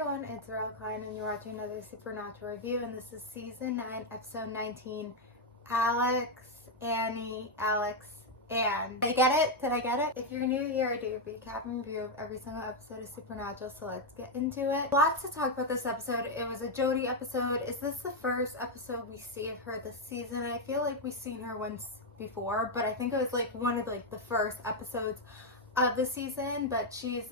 everyone, it's Rel Klein and you're watching another Supernatural review, and this is season 9, episode 19, Alex, Annie, Alex, Anne. Did I get it? Did I get it? If you're new here, I do a recap and review of every single episode of Supernatural, so let's get into it. Lots to talk about this episode. It was a Jodie episode. Is this the first episode we see of her this season? I feel like we've seen her once before, but I think it was like one of the first episodes of the season, but she's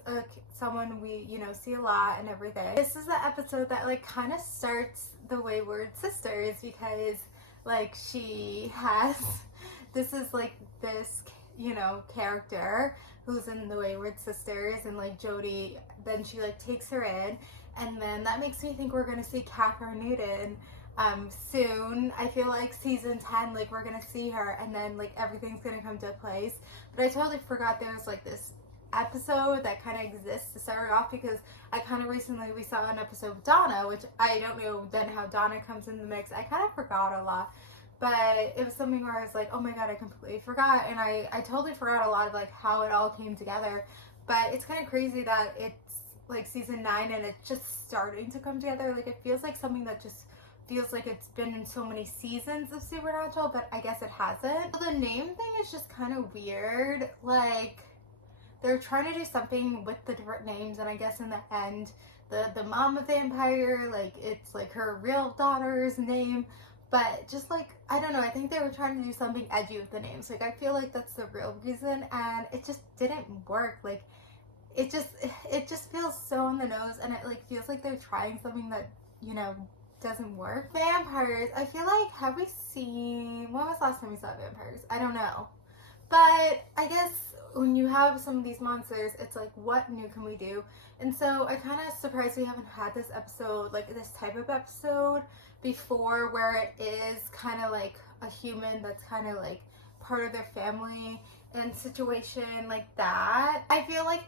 someone we see a lot and everything. This is the episode that kind of starts the Wayward Sisters, because she has this character who's in the Wayward Sisters, and Jodie then she takes her in, and then that makes me think we're gonna see Catherine Newton soon. I feel like season 10, we're gonna see her, and then everything's gonna come to place. But I totally forgot there was this episode that kind of exists to start it off, because I kind of recently we saw an episode with Donna, which I don't know then how Donna comes in the mix. I kind of forgot a lot, but it was something where I was like, oh my god, I completely forgot, and I totally forgot a lot of how it all came together. But it's kind of crazy that it's season 9 and it's just starting to come together. It feels like something that just feels like it's been in so many seasons of Supernatural, but I guess it hasn't. So the name thing is just kind of weird. They're trying to do something with the different names, and I guess in the end, the mama vampire, it's her real daughter's name, but just I don't know, I think they were trying to do something edgy with the names. I feel like that's the real reason, and it just didn't work. It just feels so on the nose, and it feels like they're trying something that, doesn't work. Vampires, I feel like, have we seen, when was the last time we saw vampires? I don't know. But I guess when you have some of these monsters, it's what new can we do? And so I'm kind of surprised we haven't had this episode, this type of episode before, where it is kind of a human that's kind of part of their family and situation like that. I feel like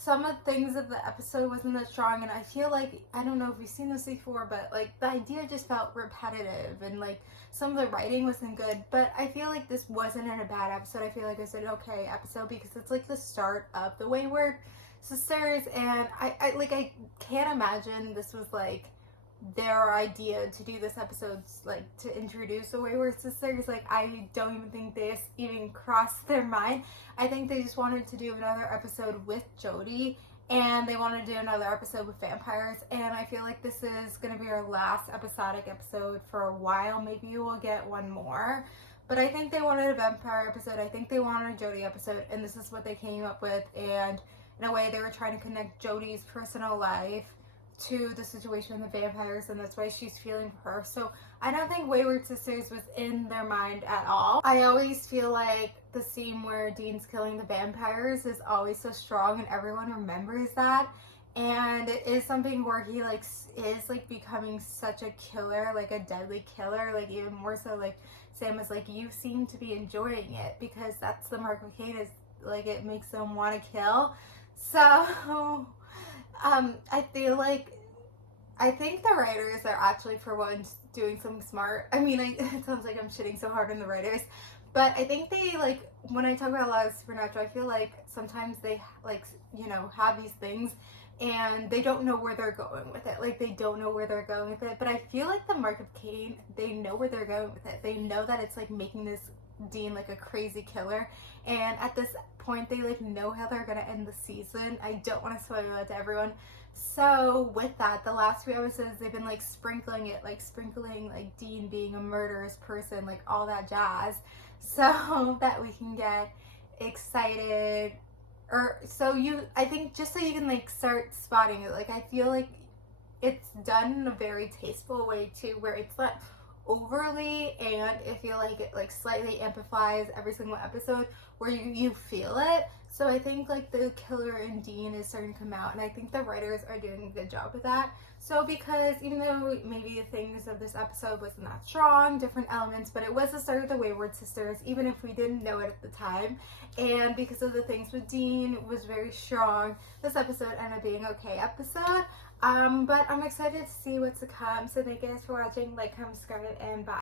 some of the things of the episode wasn't that strong, and I feel I don't know if we've seen this before, but the idea just felt repetitive, and some of the writing wasn't good. But I feel this wasn't in a bad episode. I feel like it's an okay episode, because it's the start of the Wayward Sisters, and I can't imagine this was their idea to do this episode, to introduce the Wayward Sisters. I don't even think this even crossed their mind. I think they just wanted to do another episode with Jodie, and they wanted to do another episode with vampires, and I feel this is going to be our last episodic episode for a while. Maybe we'll get one more, but I think they wanted a vampire episode, I think they wanted a Jodie episode, and this is what they came up with. And in a way, they were trying to connect Jodie's personal life to the situation with the vampires, and that's why she's feeling for her. So I don't think Wayward Sisters was in their mind at all. I always feel the scene where Dean's killing the vampires is always so strong, and everyone remembers that, and it is something where he is becoming such a killer, a deadly killer, even more so Sam is you seem to be enjoying it, because that's the mark of Cain, is it makes them want to kill. So I think the writers are actually, for once, doing something smart. I mean, it sounds like I'm shitting so hard on the writers, but I think they, when I talk about a lot of Supernatural, I feel sometimes they, have these things, and they don't know where they're going with it. They don't know where they're going with it, but I feel the mark of Cain, they know where they're going with it. They know that it's, making this Dean, a crazy killer, and at this point, they, know how they're gonna end the season. I don't want to spoil that to everyone. So with that, the last few episodes, they've been sprinkling Dean being a murderous person, all that jazz, so that we can get excited, I think just so you can start spotting it. I feel it's done in a very tasteful way too, where it's not overly, and I feel it slightly amplifies every single episode, where you feel it. So I think the killer in Dean is starting to come out, and I think the writers are doing a good job with that. So because even though maybe the things of this episode wasn't that strong, different elements, but it was the start of the Wayward Sisters, even if we didn't know it at the time, and because of the things with Dean was very strong, this episode ended up being an okay episode. But I'm excited to see what's to come. So thank you guys for watching. Comment, subscribe, and bye.